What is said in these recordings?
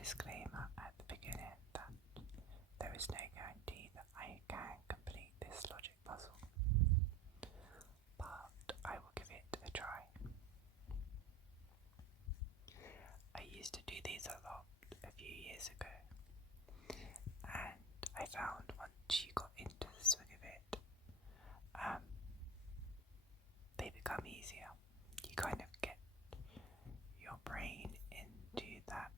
disclaimer at the beginning that there is no guarantee that I can complete this logic puzzle, but I will give it a try. I used to do these a lot a few years ago, and I found once you got into the swing of it, they become easier. You kind of get your brain into that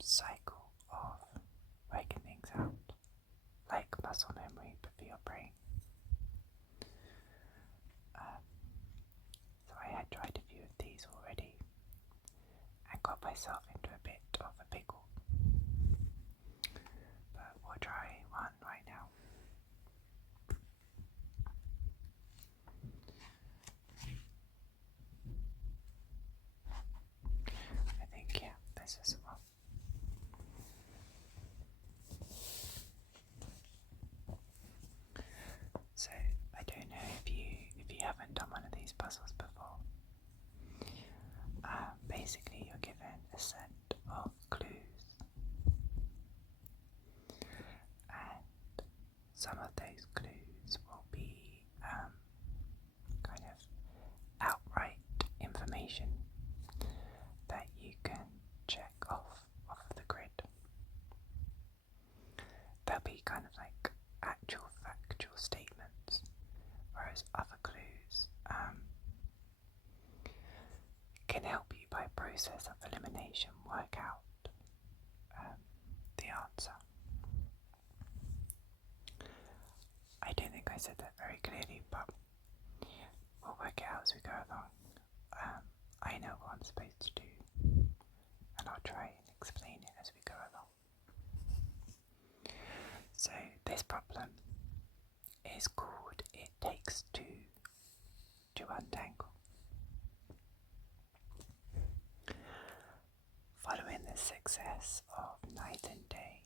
cycle of working things out, like muscle memory but for your brain. So I had tried a few of these already and got myself into a bit of a pickle, but we'll try one right now. I think, yeah, this is the one. So I don't know if you haven't done one of these puzzles before. Basically, you're given a set of clues, and some of those clues will be kind of outright information that you can check off of the grid. They'll be kind of like actual factual statements, whereas other clues can help you by process of elimination work out the answer. I don't think I said that very clearly, but we'll work it out as we go along. I know what I'm supposed to do, and I'll try and explain it as we go along. So this problem is called It Takes Two to Untangle. Following the success of Night and Day,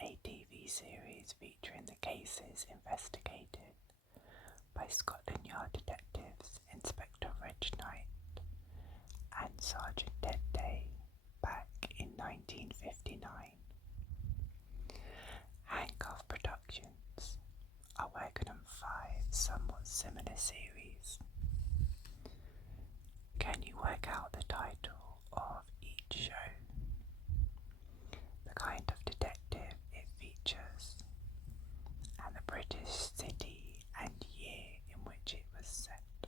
a TV series featuring the cases investigated by Scotland Yard detectives Inspector Reg Knight and Sergeant Ted Day back in 1959, Handcuff Productions are working on 5 somewhat similar series. Can you work out the title of each show, the kind of detective it features, and the British city and year in which it was set?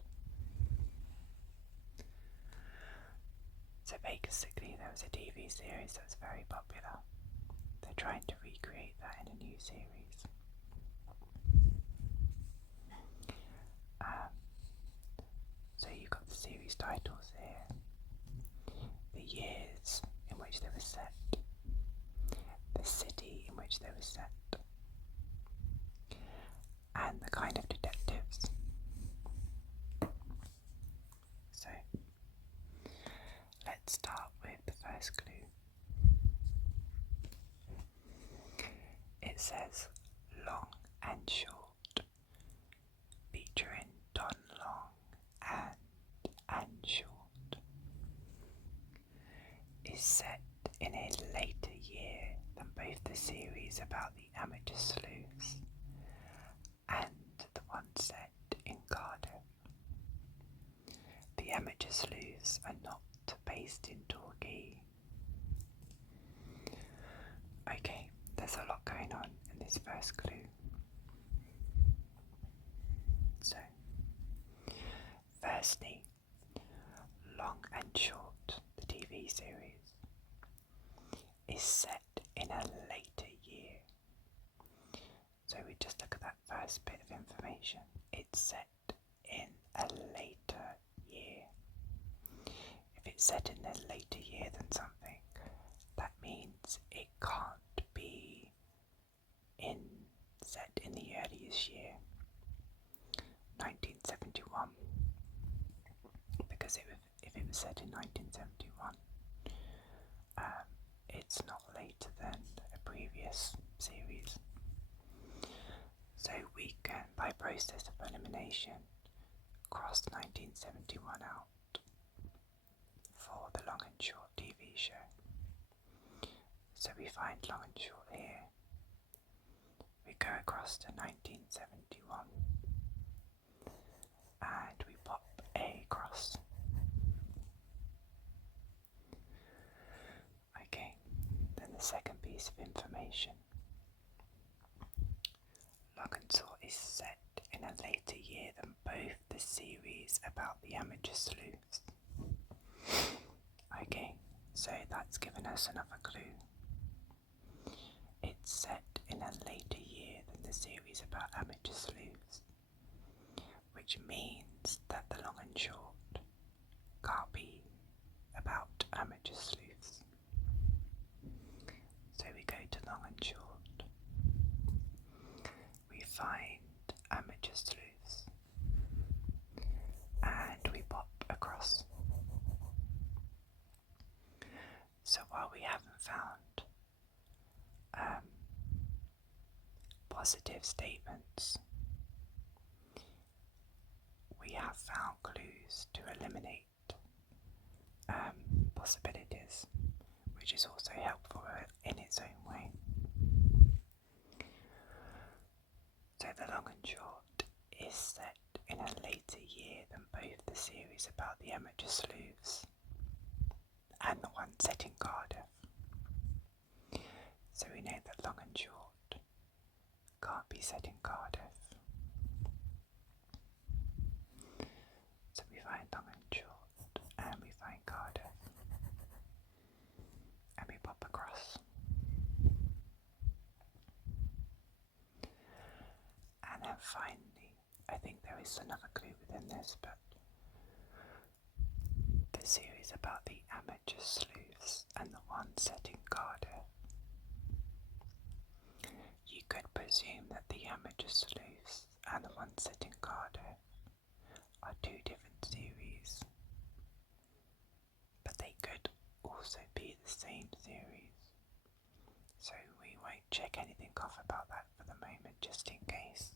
So basically there was a TV series that was very popular. They're trying to recreate that in a new series. So you've got the series titles here, the years in which they were set, the city in which they were set, and the kind of detectives. So let's start with the first clue. It says long and short, featuring Don Long and Short, is set in a later year than both the series about the amateur sleuths and the one set in Cardiff. The amateur sleuths are not based in Torquay. Okay, there's a lot going on in this first clue. So, firstly, Long and Short, the TV series, is set in a later year. So we just look at that first bit of information. It's set in a later year. If it's set in a later year than something, that means it can't be set in the earliest year, 1971, because if it was set in 1971, it's not later than a previous series. So we can, by process of elimination, cross 1971 out. the Long and Short TV show. So we find Long and Short here. We go across to 1971 and we pop a cross. Okay, then the second piece of information. Long and Short is set in a later year than both the series about the amateur sleuths. Okay, so that's given us another clue. It's set in a later year than the series about amateur sleuths, which means that the Long and Short can't be about amateur sleuths. So we go to Long and Short. We find amateur sleuths and we pop across. So while we haven't found positive statements, we have found clues to eliminate possibilities, which is also helpful in its own way. So the Long and Short is set in a later year than both the series about the amateur sleuths and the one set in Cardiff. So we know that Long and Short can't be set in Cardiff. So we find Long and Short and we find Cardiff and we pop across. And then finally, I think there is another clue within this, but the series about the amateur sleuths and the one set in Cardiff. You could presume that the amateur sleuths and the one set in Cardiff are two different series, but they could also be the same series. So we won't check anything off about that for the moment, just in case.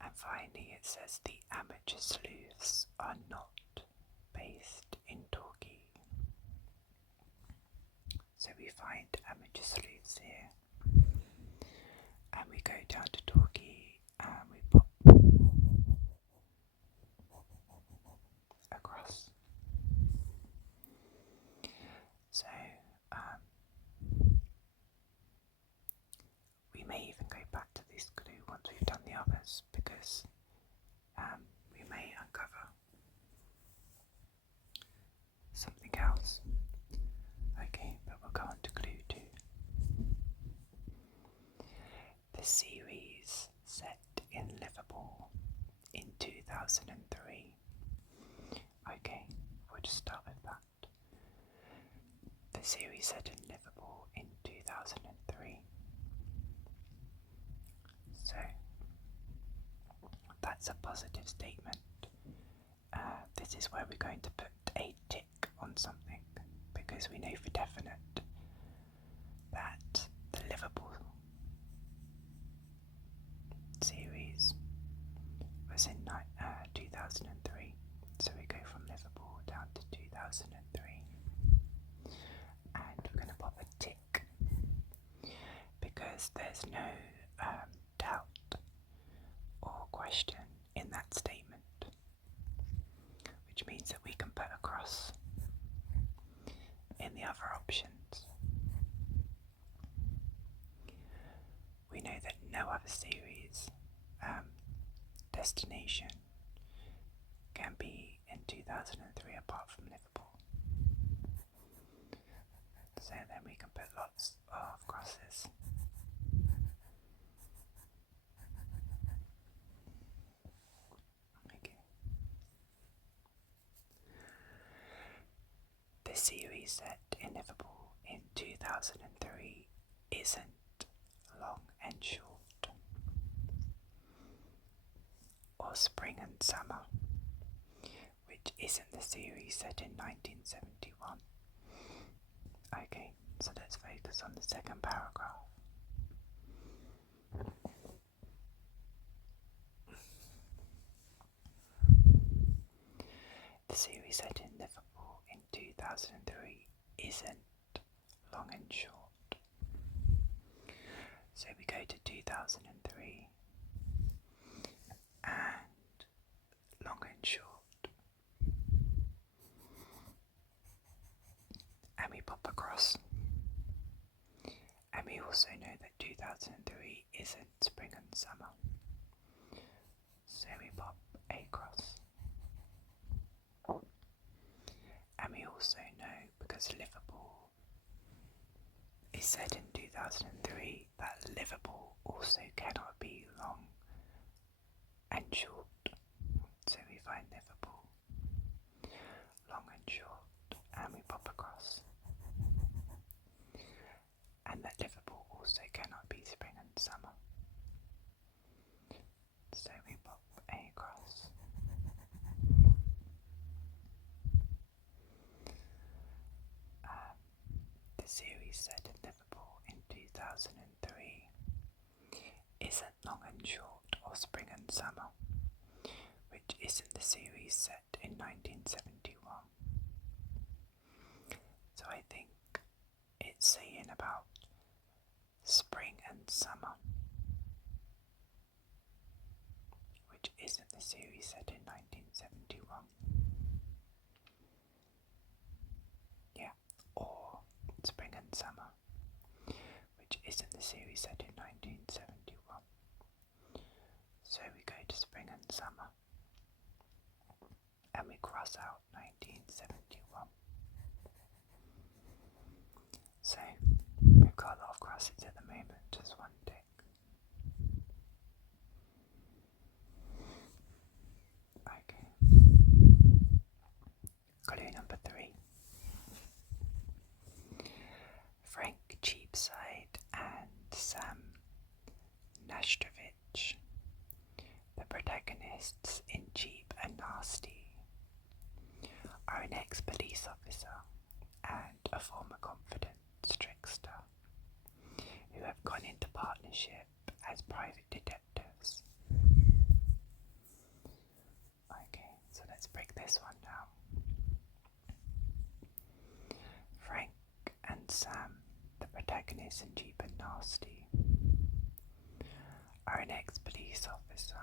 And finally it says the amateur sleuths are not based in Torquay. So we find amateur sleuths here and we go down to Torquay and we pop across. So we may even go back to this clue once we've done the others, because we may uncover something else. Okay, but we'll go on to clue 2. The series set in Liverpool in 2003. Okay, we'll just start with that. The series set in Liverpool in 2003. So that's a positive statement. This is where we're going to put a tick on something, because we know for definite that the Liverpool series was in 2003. So we go from Liverpool down to 2003. And we're going to pop a tick, because there's no doubt or question in that statement, which means that we can put a cross in the other options. We know that no other series destination can be in 2003 apart from Liverpool. So then we can put lots of crosses. Okay. The series set in Liverpool in 2003 isn't Long and Short, or Spring and Summer, which isn't the series set in 1971. Okay, so let's focus on the second paragraph. The isn't long and short. So we go to 2003 and long and short, and we pop across. And we also know that 2003 isn't spring and summer, so we pop a cross. And we also know, because Liverpool is set in 2003, that Liverpool also cannot be long and short. So we find Liverpool, long and short, and we pop across. And that Liverpool also cannot be spring and summer. So we pop a cross. The series set in Liverpool in 2003 isn't long and short or spring and summer, which isn't the series set in 1971. So I think it's saying about spring and summer, which isn't the series set in 1971. Yeah, or spring and summer, which isn't the series set in 1971. So we go to spring and summer, and we cross out 1971. So we've got a lot of crosses at the moment, just one tick. Okay. Clue number 3. Frank Cheapside and Sam Nastrovich, the protagonists in Cheap and Nasty, are an ex-police officer and a former confidence trickster who have gone into partnership as private detectives. Okay, so let's break this one down. Frank and Sam, the protagonists in Cheap and Nasty, are an ex-police officer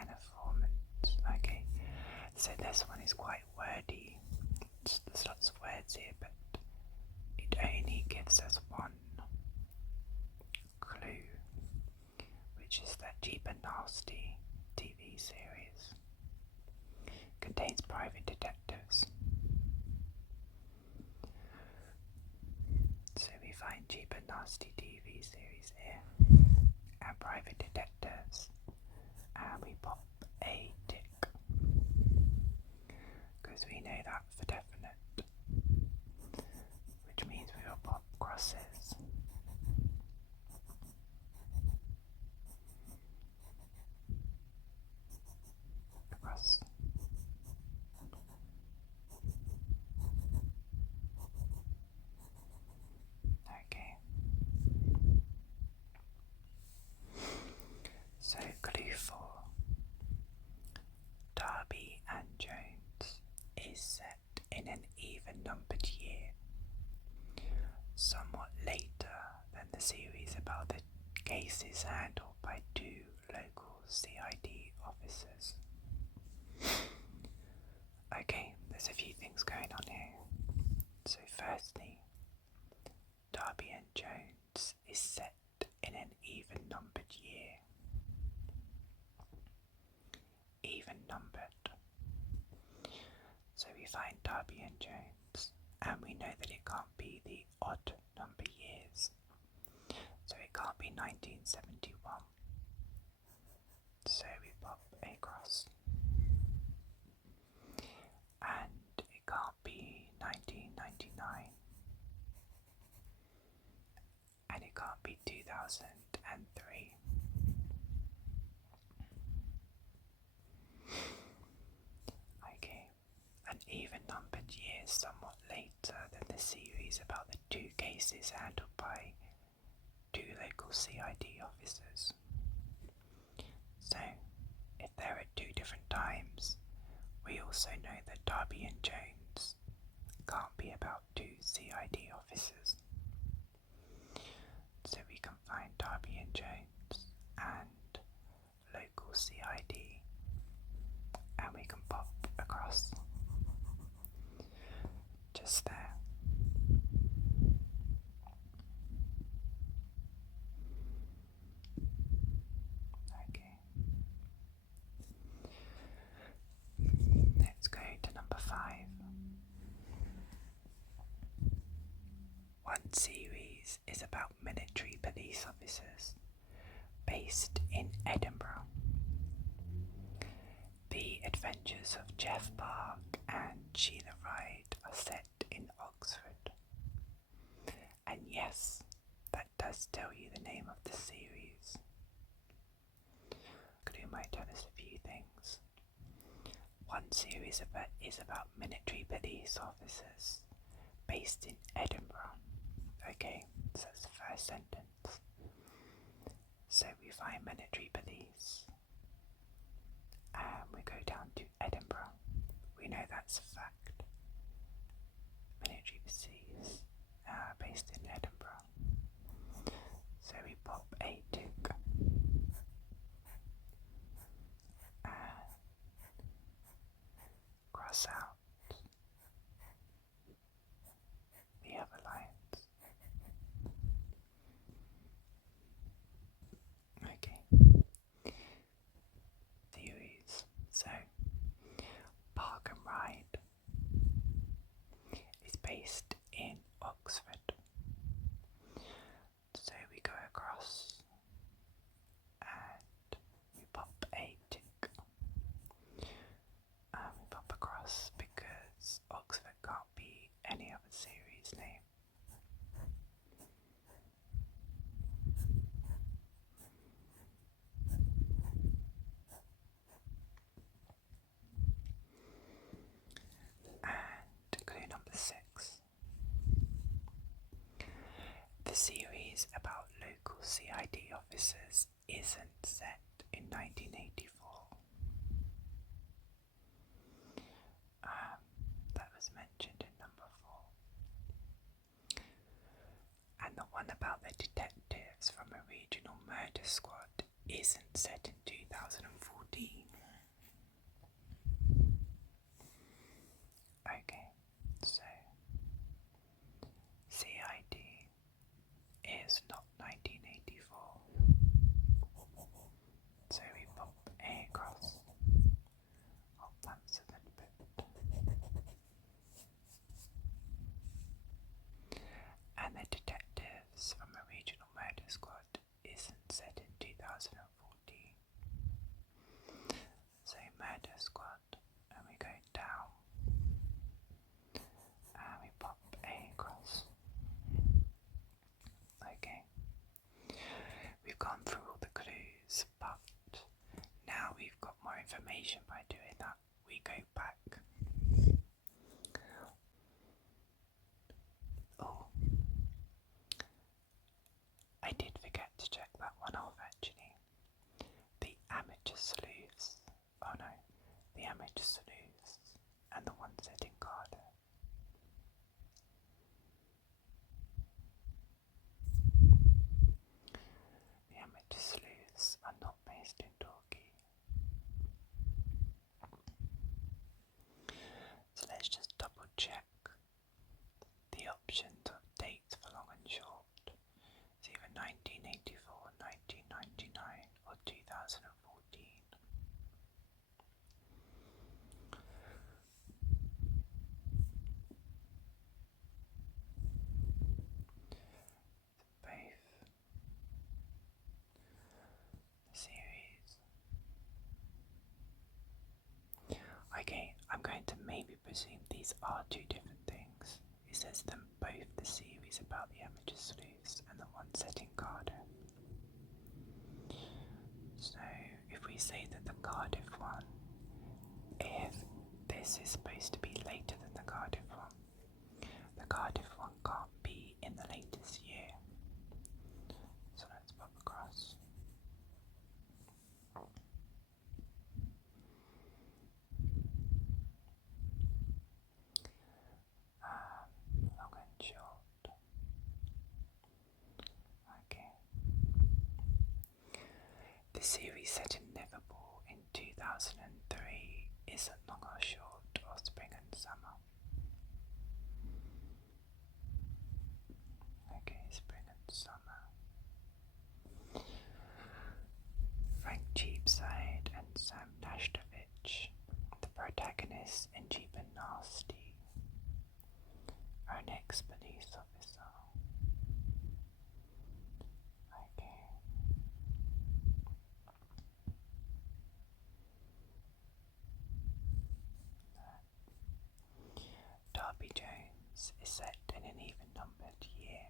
and a foreman. Okay, so this one is quite wordy. There's lots of words here, but it only gives us one clue, which is that Cheap and Nasty TV series contains private detectives. So we find Cheap and Nasty TV series here and private detectives, and we pop a tick because we know that for definite, which means we will pop crosses. Cross. Okay. So clue 4. Darby and Jones is set in an even-numbered year, somewhat later than the series about the cases handled by 2 local CID officers. Okay, there's a few things going on here. So firstly, Darby and Jones is set in an even-numbered year. Even-numbered. So we find Darby and Jones, and we know that it can't be the odd number years. So it can't be 1971. So we pop a cross. And it can't be 1999. And it can't be 2003. Okay, an even-numbered year somewhat later than the series about the 2 cases handled by 2 local CID officers. So, if they're at 2 different times, we also know that Darby and Jones can't be about CID officers. So we can find Darby and Jones and local CID, and we can pop across just there. Okay. Let's go to number 5. One series is about military police officers based in Edinburgh. The adventures of Jeff Park and Sheila Ride are set in Oxford. And yes, that does tell you the name of the series. Clue might tell us a few things. One series is about military police officers based in Edinburgh. Okay, so that's the first sentence. So we find military police and we go down to Edinburgh. We know that's a fact. Military police based in Edinburgh. So we pop a tick and cross out the other lines. Okay. Theories. So Park and Ride is based in Oxford. So we go across and we pop a tick and we pop across because Oxford can't be any other series name. And clue number 6. The series about local CID officers isn't set in 1984. That was mentioned in number 4. And the one about the detectives from a regional murder squad isn't set in 2014. Okay, so CID is not 1984. So we pop a across. Oh, that's a little bit. And the detectives from a regional murder squad isn't set in 2014. So murder squad, and we go down and we pop a across. Okay, we've gone through all the clues, but now we've got more information by doing that. We go back. Oh, I did forget to check that one off actually. The amateur sleuths. Oh no, the amateur sleuths and the one set in Cardiff. The amateur sleuths are not based in Torquay. So let's just double check the options of dates for long and short. It's either 1984, 1999 or 2014. Both series. Okay, I'm going to maybe presume these are two different things. It says them both the series about the amateur sleuths and the one set in Cardiff. So if we say that the Cardiff one, if this is supposed to be later than the Cardiff one, the Cardiff one can't be in the latest year. So let's pop across. Long and short. movie set in Liverpool in 2003 isn't long or short or spring and summer. Okay, spring and summer. Frank Cheapside and Sam Nashtovich, the protagonists in Cheap and Nasty, are an ex-police officer. Okay. Darby Jones is set in an even-numbered year.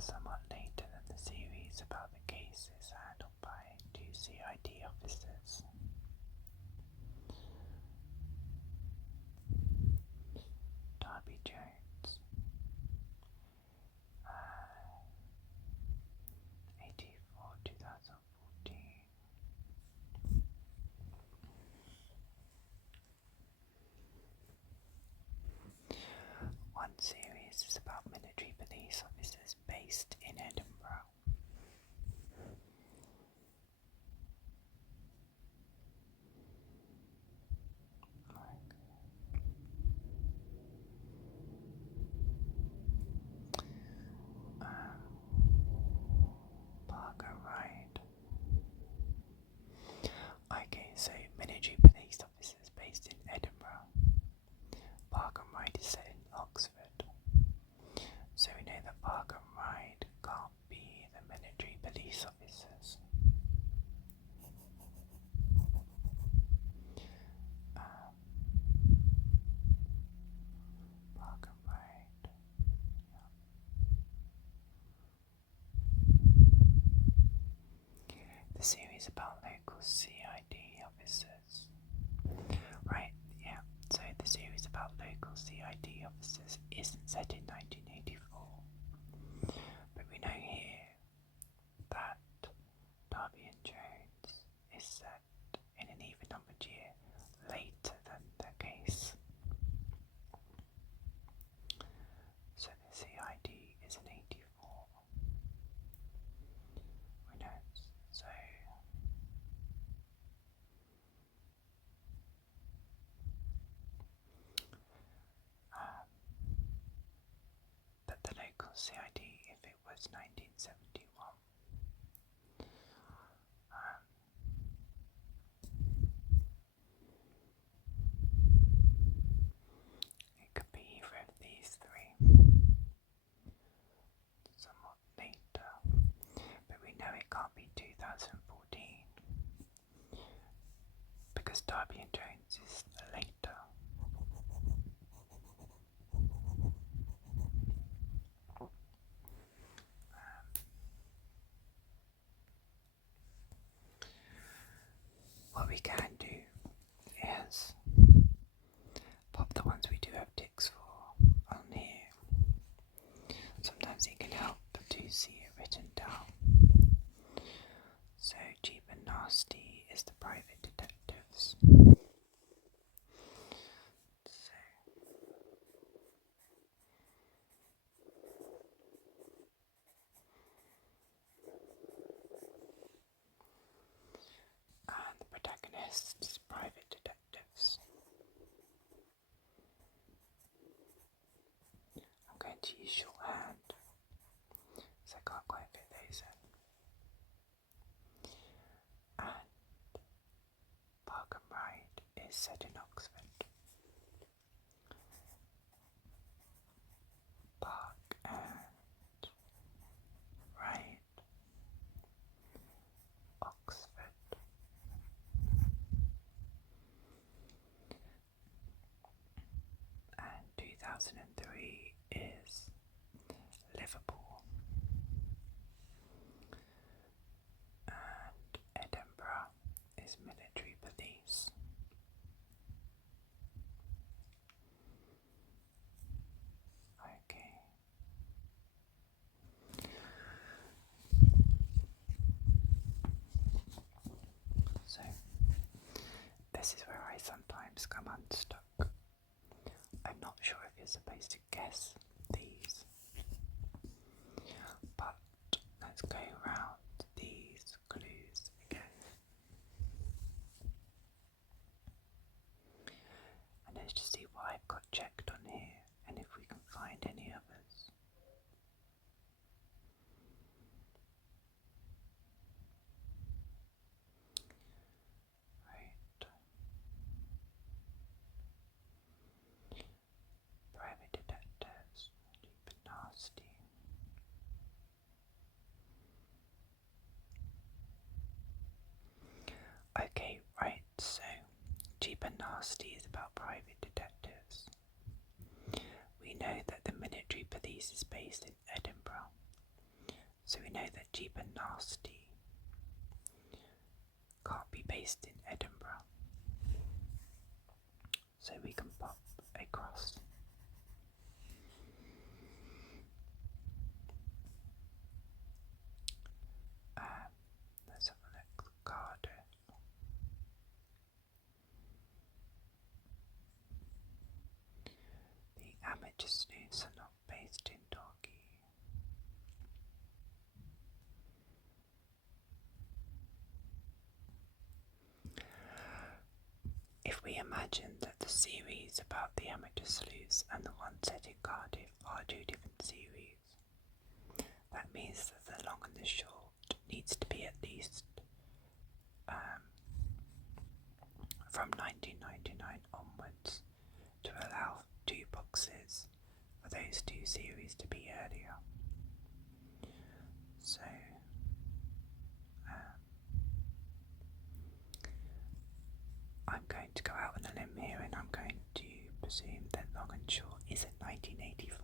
Somewhat later than the series about the cases handled by two CID officers. Darby Jones, 84, 2014. One series is about military police officers based in Edinburgh. Parker Ride. Okay, so military police officers based in Edinburgh. Park and Ride is set in Oxford. So we know that Park and Ride can't be the military police officers. Park and Ride. Yeah. The series about local CID officers. Right, yeah. So the series about local CID officers isn't set in 1984. But we know here that Darby and Jones is set in an even-numbered year later than the case. So the CID is an 84. We know so. That the local CID, if it was 1971, it could be either of these three, somewhat later, but we know it can't be 2014 because Darby and Jones is later. What we can do is pop the ones we do have ticks for on here. Sometimes it can help to see it written down. So Cheap and Nasty is the private detectives. And the protagonists, private detectives. I'm going to use shorthand, so I can't quite fit those in. And Park and Ride is set in Oxford. Park and Ride, Oxford. And 2003 is Liverpool. And Edinburgh is military police. Okay. So, this is where I sometimes come unstuck. I'm not sure if you're supposed to guess these, but I've got checked on here, and if we can find any others. Right. Private detectives, deep and nasty. Okay, right, so Cheap and Nasty is about private detectives. We know that the military police is based in Edinburgh, so we know that Cheap and Nasty can't be based in Edinburgh. So we can pop a cross. Let's have a look. Cardiff. The amateur sleuths are not based in Torquay. If we imagine that the series about the amateur sleuths and the one set in Cardiff are two different series, that means that the long and the short needs to be at least from 1999 onwards to allow 2 boxes for those 2 series to be earlier. So I'm going to go out on a limb here, and I'm going to presume that long and short is in 1984.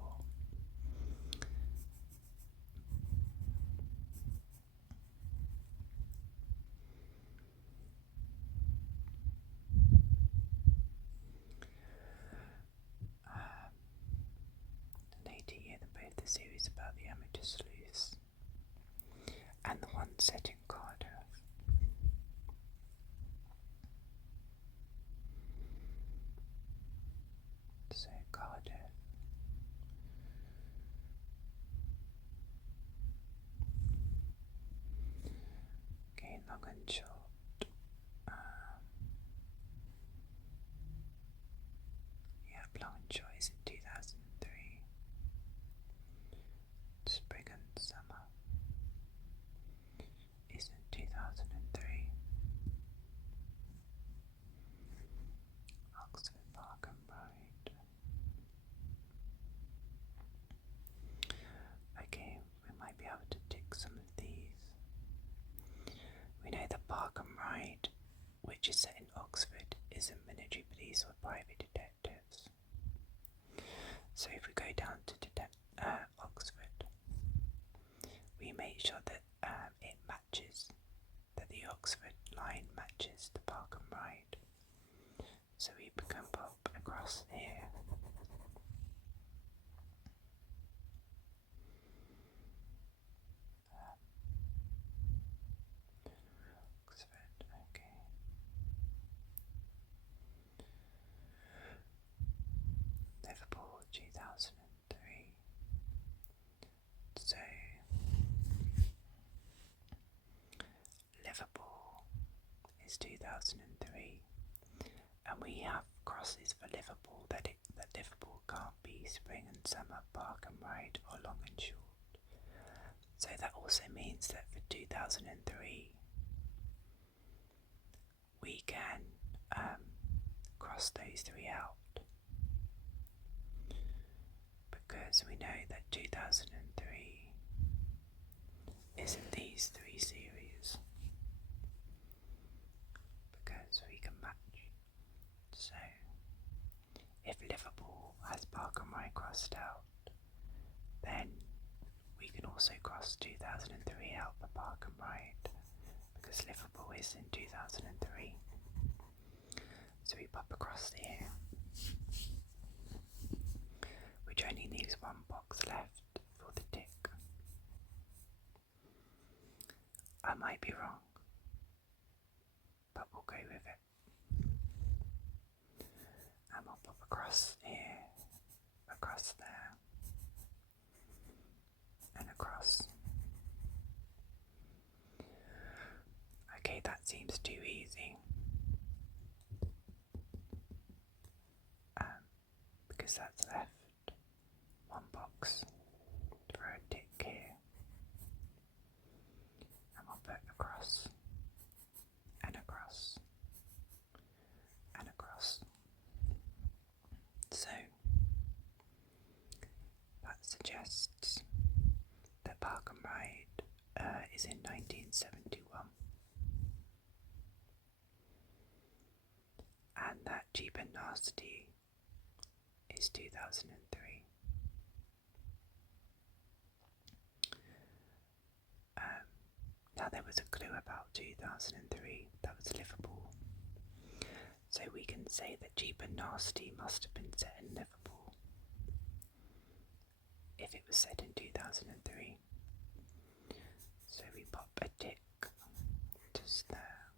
A later year than both the series about the amateur sleuths and the one set in Cardiff. So Cardiff. Okay, long and short. Long and short is in 2003. Spring and summer is in 2003. Oxford Park and Ride. Okay, we might be able to tick some of these. We know that Park and Ride, which is set in Oxford, is a military police or private detectives. So if we go down to Oxford, we make sure that it matches, that the Oxford line matches the Park and Ride. So we can pop across here. Oxford, okay. Liverpool, 2003. So Liverpool is 2003, and we have crosses for Liverpool that Liverpool can't be spring and summer, Park and Ride, or long and short. So that also means that for 2003 we can cross those 3 out, because we know that 2003 is in these 3 series, because we can match. So if Liverpool has Park and Ride crossed out, then we can also cross 2003 out for Park and Ride, because Liverpool is in 2003. So we pop across here, which only leaves 1 box left for the tick. I might be wrong, but we'll go with it. And we'll pop across here, across there, and across. Okay, that seems too easy. box that's left. One box for a tick here. And we'll put across and across and across. So that suggests that Park and Ride is in 1971, and that Cheap and Nasty is 2003. Now there was a clue about 2003, that was Liverpool. So we can say that Cheap and Nasty must have been set in Liverpool if it was set in 2003. So we pop a tick just there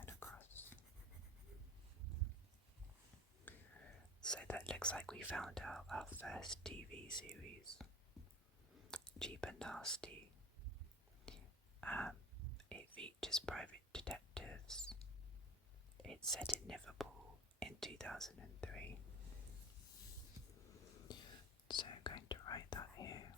and across. So that looks like we found out our first TV series, Cheap and Nasty. It features private detectives. It's set in Liverpool in 2003. So I'm going to write that here.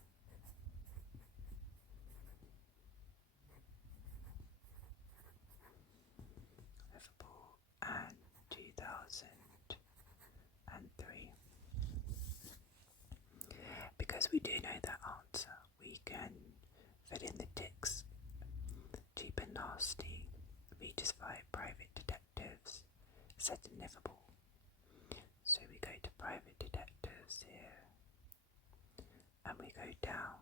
Liverpool and 2003. Because we do know that answer, we can fill in the ticks. Cheap and Nasty features 5 private detectives set in Liverpool. So we go to private detectives here, and we go down,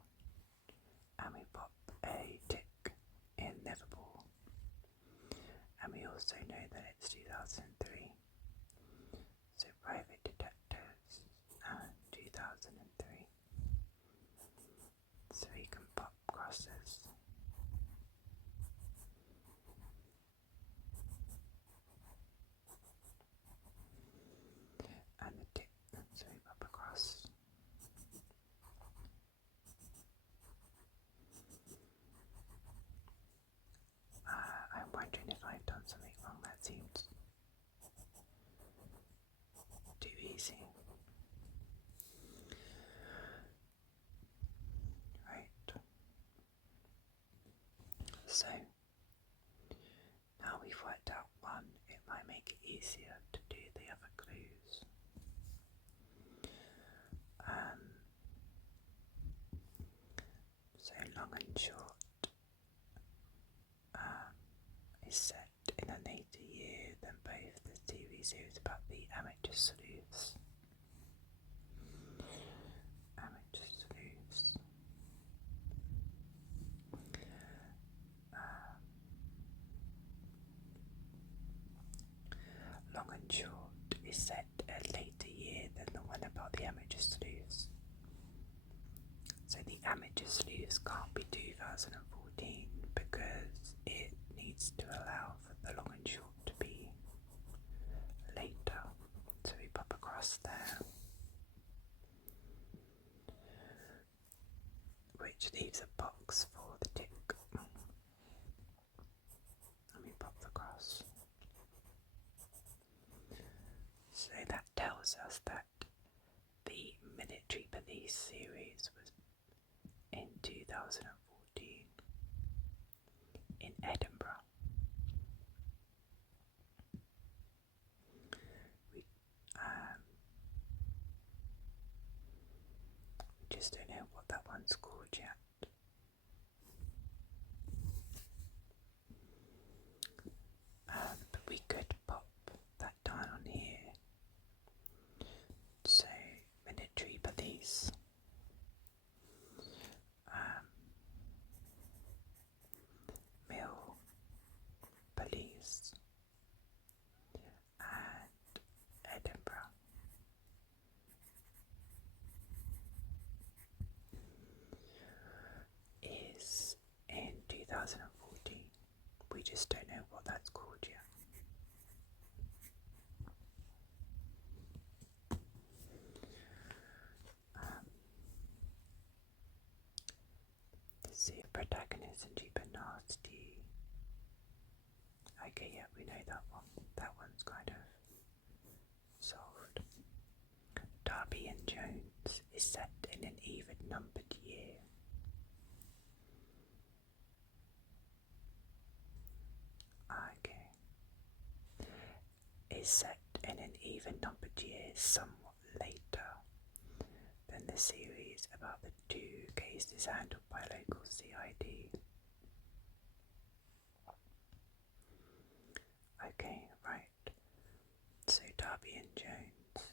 and we pop a tick in Liverpool, and we also know that it's 2003. So private detectives and 2003. So we can pop crosses. And the tick, so we pop across. I'm wondering if I've done something wrong. That seems too easy. Right. So now we've worked out one, it might make it easier to do the other clues. So long and short is set in a later year than both the TV series about the amateur sleuths. Amateur sleuths. Long and short is set a later year than the one about the amateur sleuths. So the amateur sleuths can't be 2014 because it needs to allow for the long and short to be later. So we pop across there, which leaves a box for the tick. And we pop across. So that tells us that the military police series was in 2014 in Edinburgh. We just don't know what that one's called yet. But we could pop that down on here. So military police. Mill police and Edinburgh. Is in 2014. We just don't know what that's called yet. To see a protagonist in Cheap and Nasty. Okay, yeah, we know that one. That one's kind of Jones is set in an even numbered year? Okay. Is set in an even numbered year somewhat later than the series about the two cases handled by local CID. Okay, right. So Darby and Jones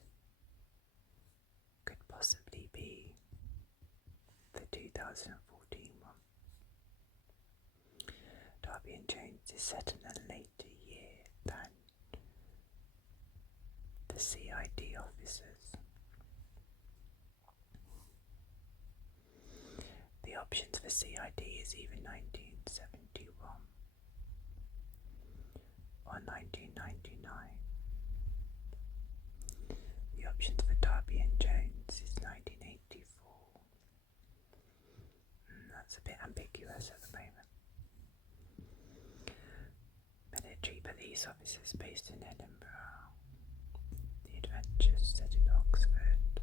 could possibly be the 2014 one. Darby and Jones is set in a later year than the CID officers. The options for CID is either 1971 or 1999. The options for Darby and Jones is 1984. That's a bit ambiguous at the moment. Military police officers based in Edinburgh. The Adventures set in Oxford.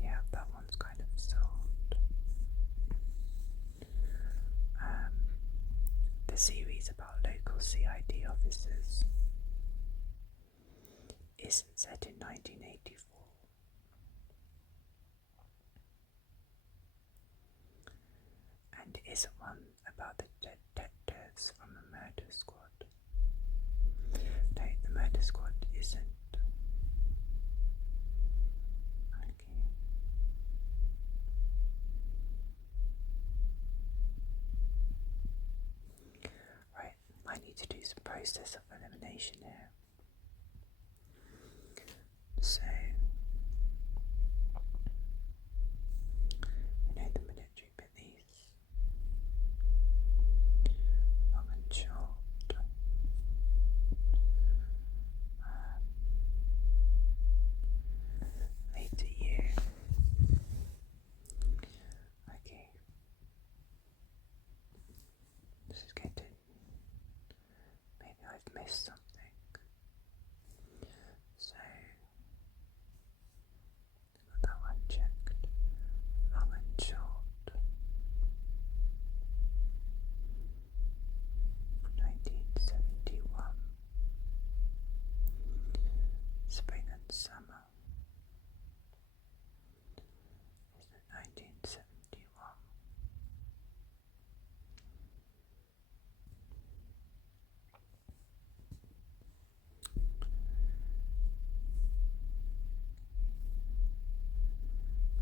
Yeah, that one's kind of sold. The series about local CID officers isn't set in 1984. And isn't one about the detectives from the murder squad. No, the murder squad isn't. Okay. Right, I need to do some process of elimination here. So, we know the military police, long and short. Later year. Okay. This is getting. Maybe I've missed something. So, got that one checked. Long and short. 1971. Spring and summer. Is it 1971?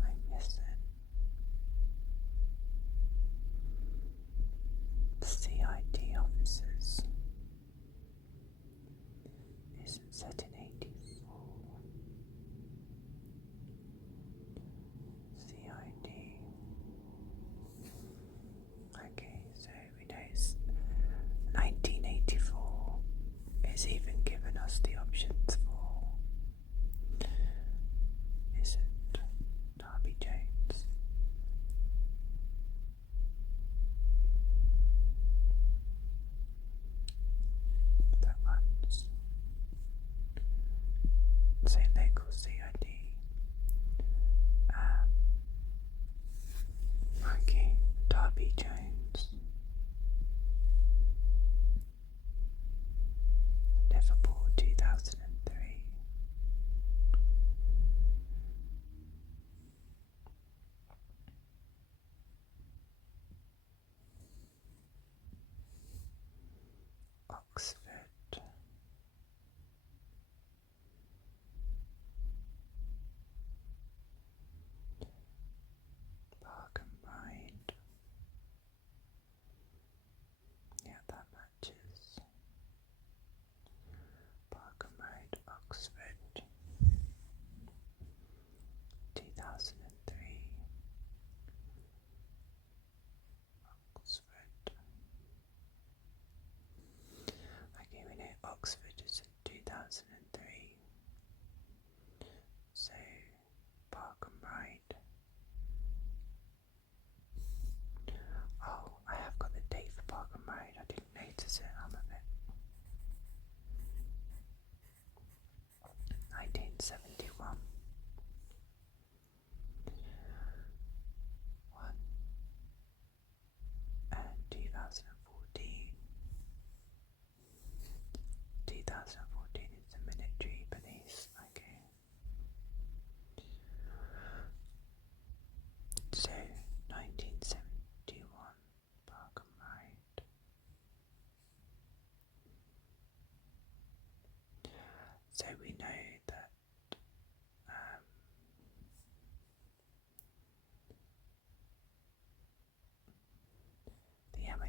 I'm missing CID officers. Isn't set in 84. CID. Okay, so we know it's 1984 is even given us the options for. Is it Darby Jones?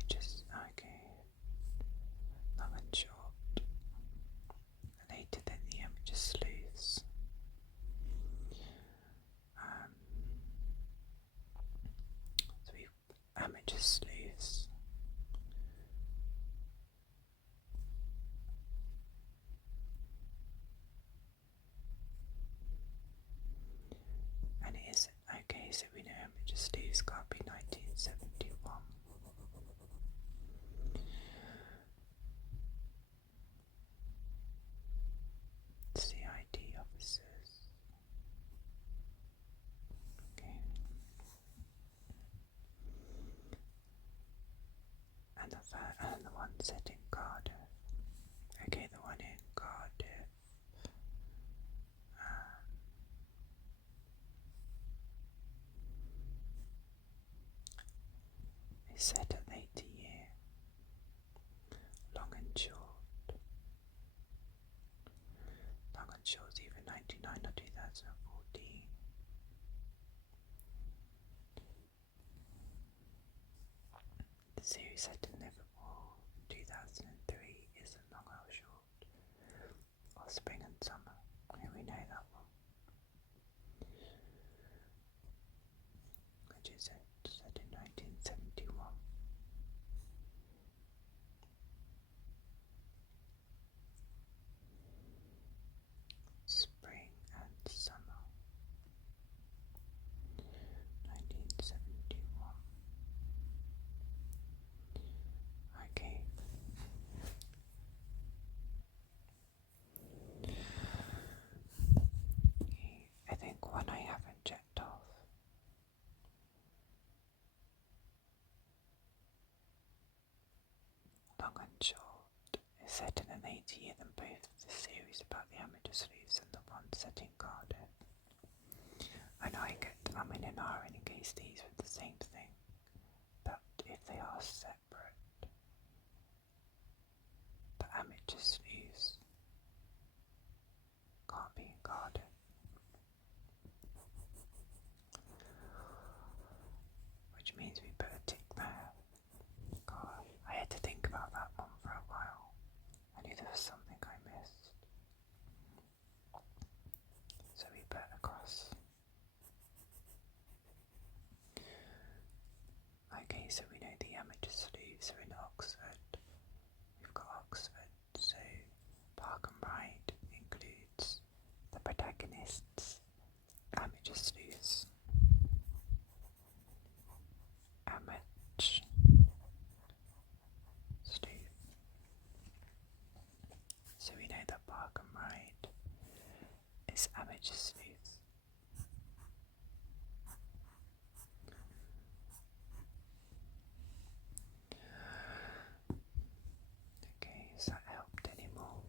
amateurs, okay, long and short, later than the amateur sleuths. So we've amateur sleuths. And it is, okay, so we know amateur sleuths can't be 1971. CID officers. Okay. And the one set in Cardiff. Okay, the one in Cardiff. Is set at later year. Long and short. Long and short is either 99 or 2014. The series set in Liverpool, 2003, is a long or short, or spring and summer. Here we know that one. Which is it? Set in 1971. Spring and summer. 1971. Okay. I think one I haven't checked off. Long and short is set in a later year than both the series about the amateur sleuths and the one set in Cardiff. I know I'm in an R in case these were the same thing, but if they are separate, the amateur sleuths can't be in Cardiff. Which means we better tick there. God, I had to think about that one for a while. I knew there was something I missed. So we better cross. Okay, so we know the amateur sleuths are in Oxford. We've got Oxford, so Park and Ride includes the protagonists, amateur sleuths. Amateur sleuth. So we know that Park and Ride is amateur sleuth. Okay, has that helped anymore?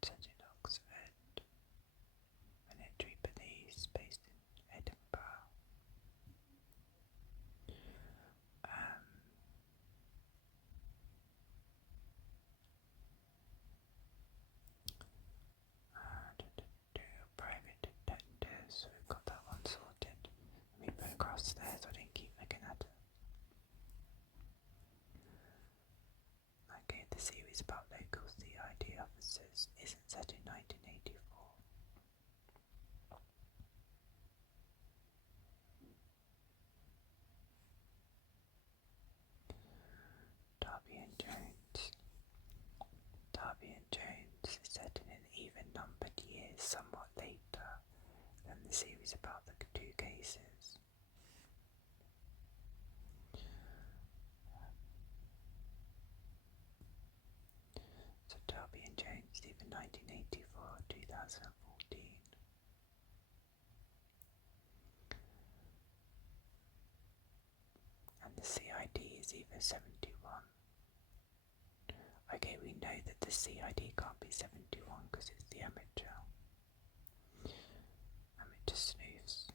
Set in Oxford, military police based in Edinburgh. Private detectives, we've got that one sorted. Let me put across there so I didn't keep looking at it. Okay, the series about local CID officers isn't set in 1984. Darby and Jones. Darby and Jones is set in an even-numbered year somewhat later than the series about the two cases. So Darby and Jones, either 1984 or 2014. And the CID is either 71. Okay, we know that the CID can't be 71 because it's the amateur. Amateur sleuths.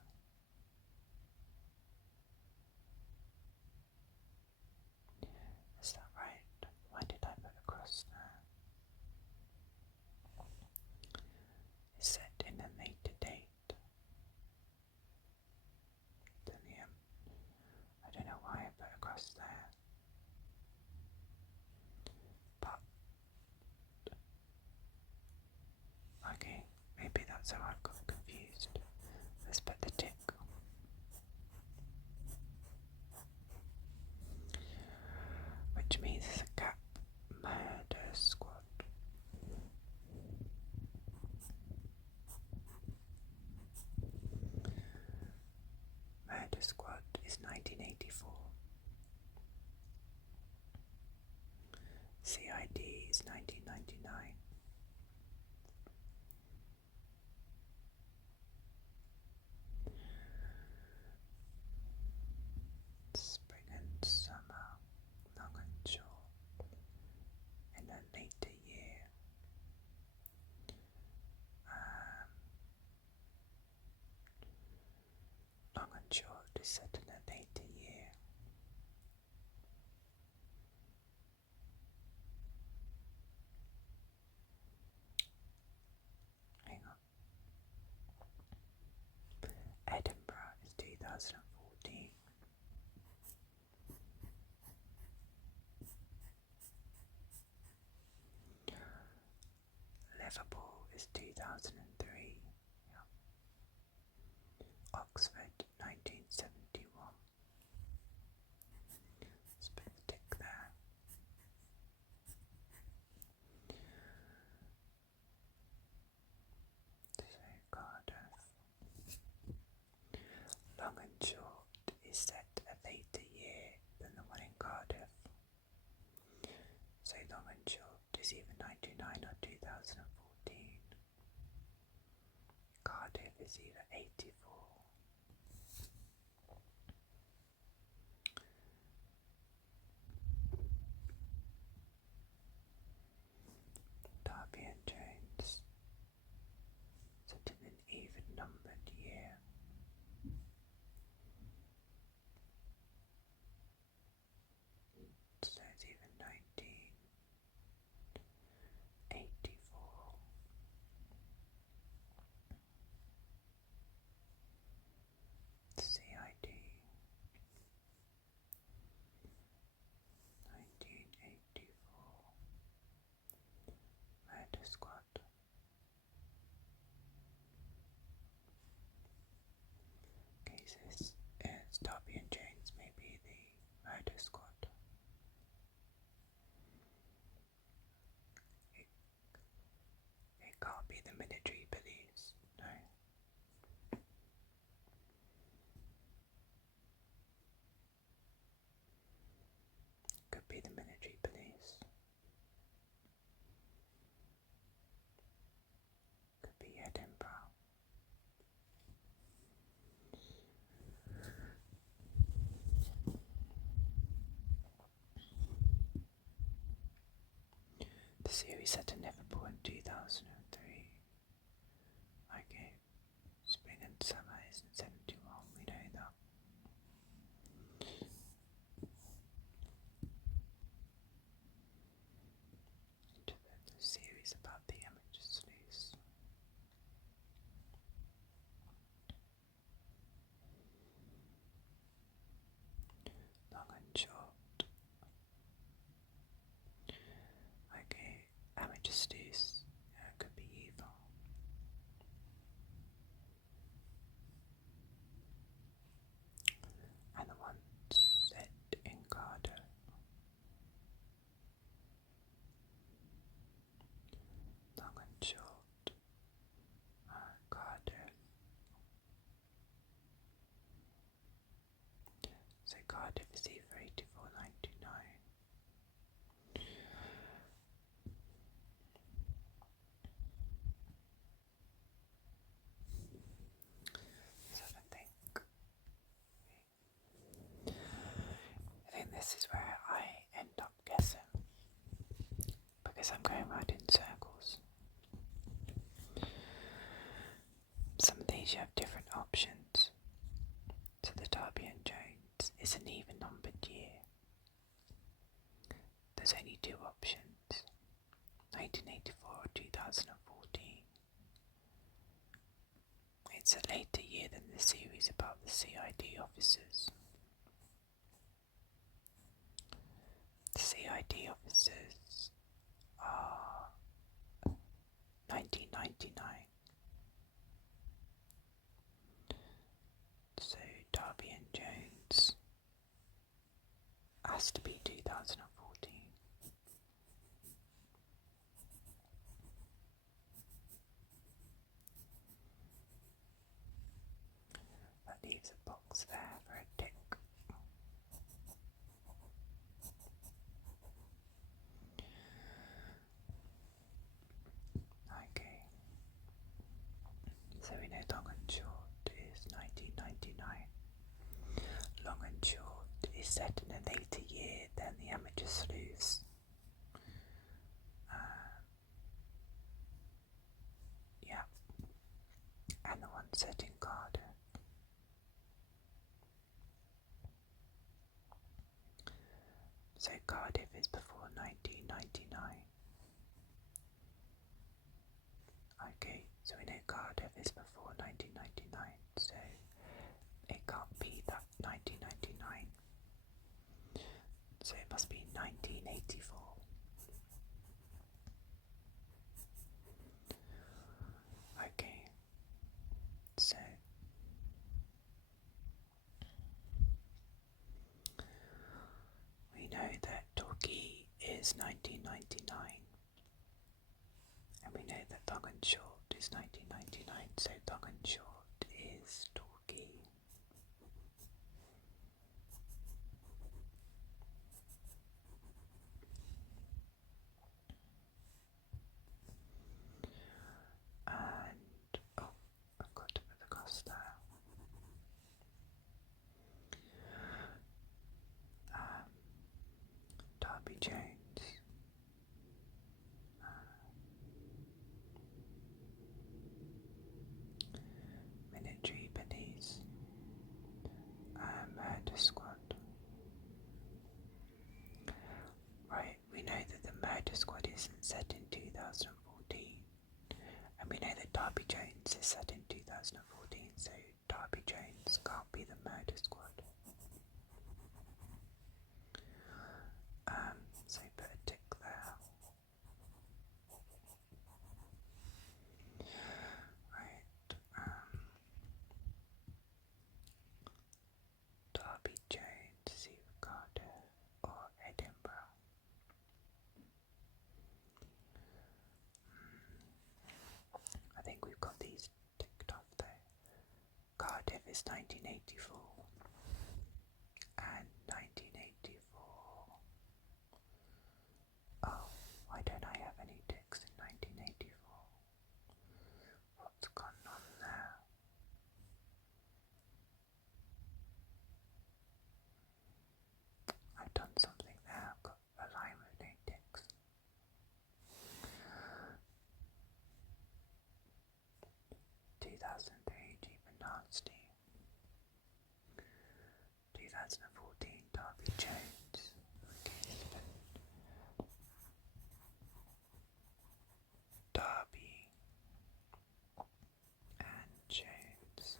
1984. CID is 1999. Spring and summer, long and short, in a later year. Long and short is set in a later year. Hang on. Edinburgh is 2014. Liverpool is 2003. Yep. Oxford 1971. Let's put the tick there. So Cardiff. Long and short is set a later year than the one in Cardiff. So long and short is either 99 or 2014. Cardiff is either 84. Darby and Jones, set in an even numbered year. So it's even 1984. CID 1984. Murder Squad. Okay, so this is Darby and Jones, maybe the Murder Squad. It can't be the military police, no. Could be the military police. Could be Edinburgh. The series set in Liverpool in 2003. Okay, spring and summer is in 71, we know that. Into the series about the amateur sleuths. Long and short. Okay, amateur sleuths could be evil. And the one set in Cardiff. Long and short. Cardiff. So Cardiff is either 84 or 99. Let's have a think. I think this is where I end up guessing, because I'm going round in circles. Some of these you have different options. So the Darby and Jones is an even numbered year. There's only two options, 1984 or 2014. It's a later year than the series about the CID officers. The CID officers are 1999. So Darby and Jones has to be 2014. That leaves a box there for a tick. is set in a later year than the amateur sleuths. Yeah, and the one set in Cardiff. So Cardiff is before 1999. Okay, so we know Cardiff is before 1999, so it can't be that 1999. So it must be 1984. Okay, so we know that Torquay is 1999, and we know that long and short is 1999, so long and short is Torquay. And, oh, I've got to put the cost there. Darby Jones. Military Police. Murder Squad. Right, we know that the Murder Squad isn't set in 2014. And we know that Darby Jones is set in 2014, so Darby Jones can't be the Murder Squad. So put a tick there. Right. Darby Jones, is he Cardiff or Edinburgh? I think we've got these ticked off there. Cardiff is 1984 and 1984. Oh, why don't I have any ticks in 1984? What's gone on there? I've done something there. I've got a line with no ticks. 2003 Jeep and Nasty. 2014 Darby Jones. Okay, Darby and Jones.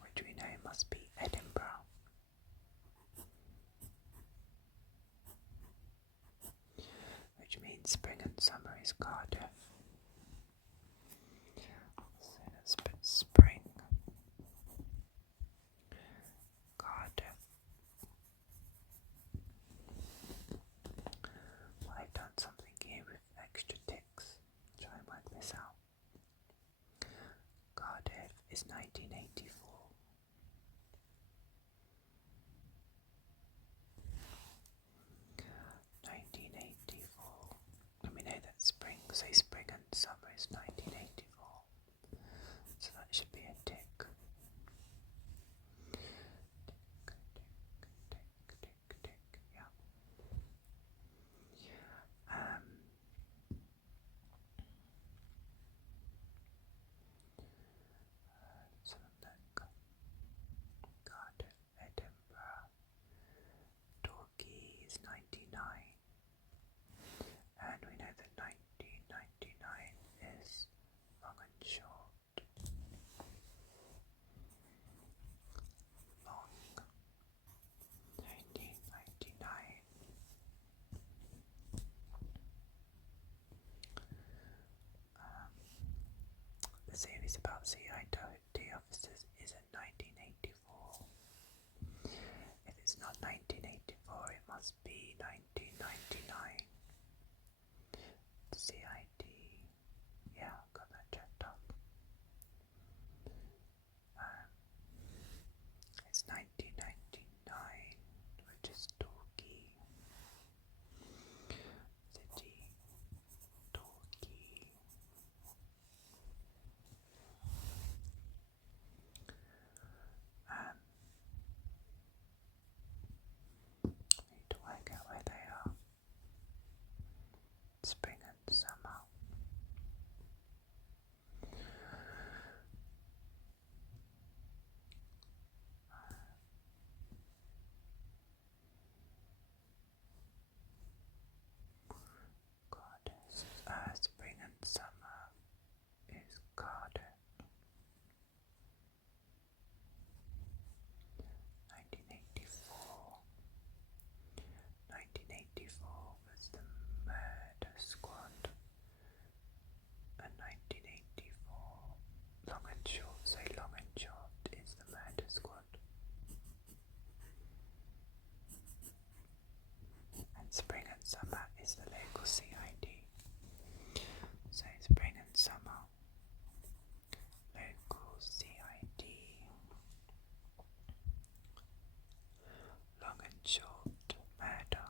Which we know must be Edinburgh. Which means spring and summer is Cardiff. So let's put spring, Cardiff. Well, I've done something here with extra ticks. Try and work this out. Cardiff is 1984. And we know that spring, so spring and summer is 1984. So that should be a tick. Tick, yeah. So look. Cardiff, Edinburgh. Torquay is 99. And we know that 1999 is long and short. Long 1999. The series about CID officers is in 1984. If it's not 1984, it must be 1999. CID, yeah, got that checked off. It's 1999, which is Torquay. City, Torquay. spring and summer. Goddess, spring and summer is garden. 1984. 1984 was the Murder Squad, and 1984, long and short, so long and short is the Murder Squad. And spring and summer is the local CID. So spring and summer, local CID. Long and short, murder.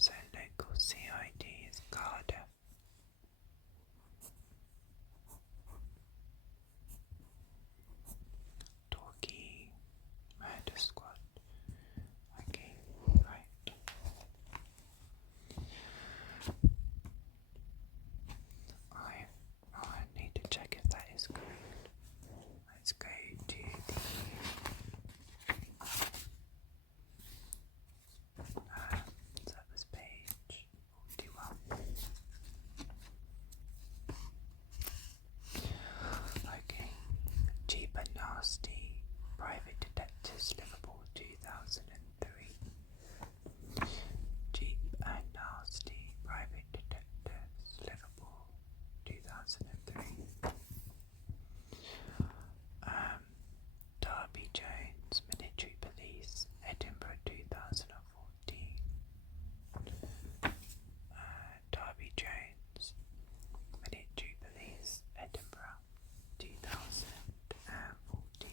So local CID is Cardiff. Torquay, Murder Squad. Okay, right. I need to check if that is correct. Let's go to the so that was page 41. Okay. Cheap and Nasty, Private Detectives, Liverpool 2003. Cheap and Nasty, Private Detectives, Liverpool 2003. Derby Jones, Military Police, Edinburgh 2014. Derby Jones, Military Police, Edinburgh 2014.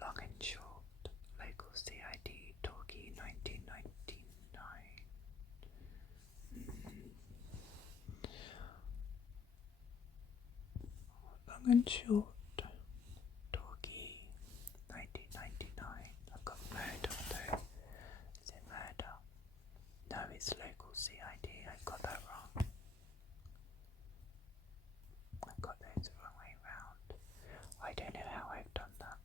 Long and Short, Local CID, Torquay 1999. Long and Short, Torquay 1999. I've got murder though. Is it murder? No, it's local CID. I've got that wrong. I've got those the wrong way round. I don't know how I've done that.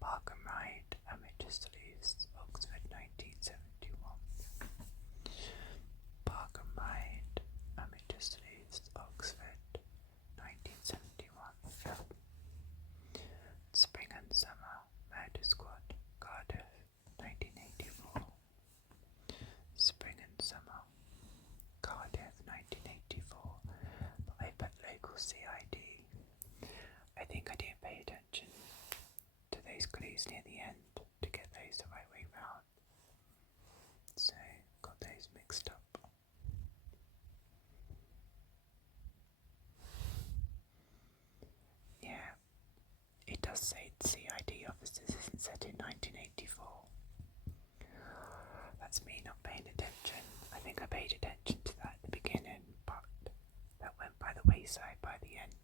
Park and Ride, Amateur Sleuths, Oxford 1971. Park and Ride, Amateur Sleuths, Oxford 1971. Spring and Summer, Murder Squad, Cardiff 1984. Spring and Summer, Cardiff 1984. But I put local CID. I think I didn't pay attention to those clues near the end to get those the right way round. So, got those mixed up. Yeah, it does say CID officers isn't set in 1984. That's me not paying attention. I think I paid attention to that at the beginning, but that went by the wayside by the end.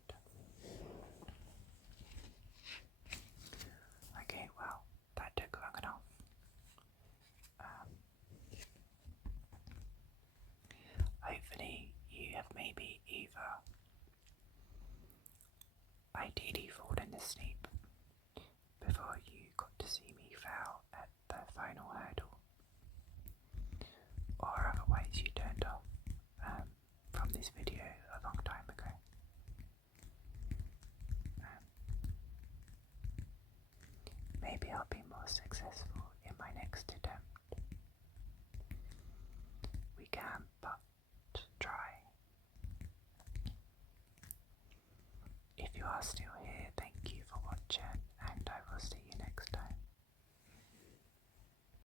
Okay, well, that took long enough. Hopefully you have maybe either ideally fallen asleep before you got to see me fail at the final hurdle, or otherwise you turned off from this video a long time ago. Maybe I'll be more successful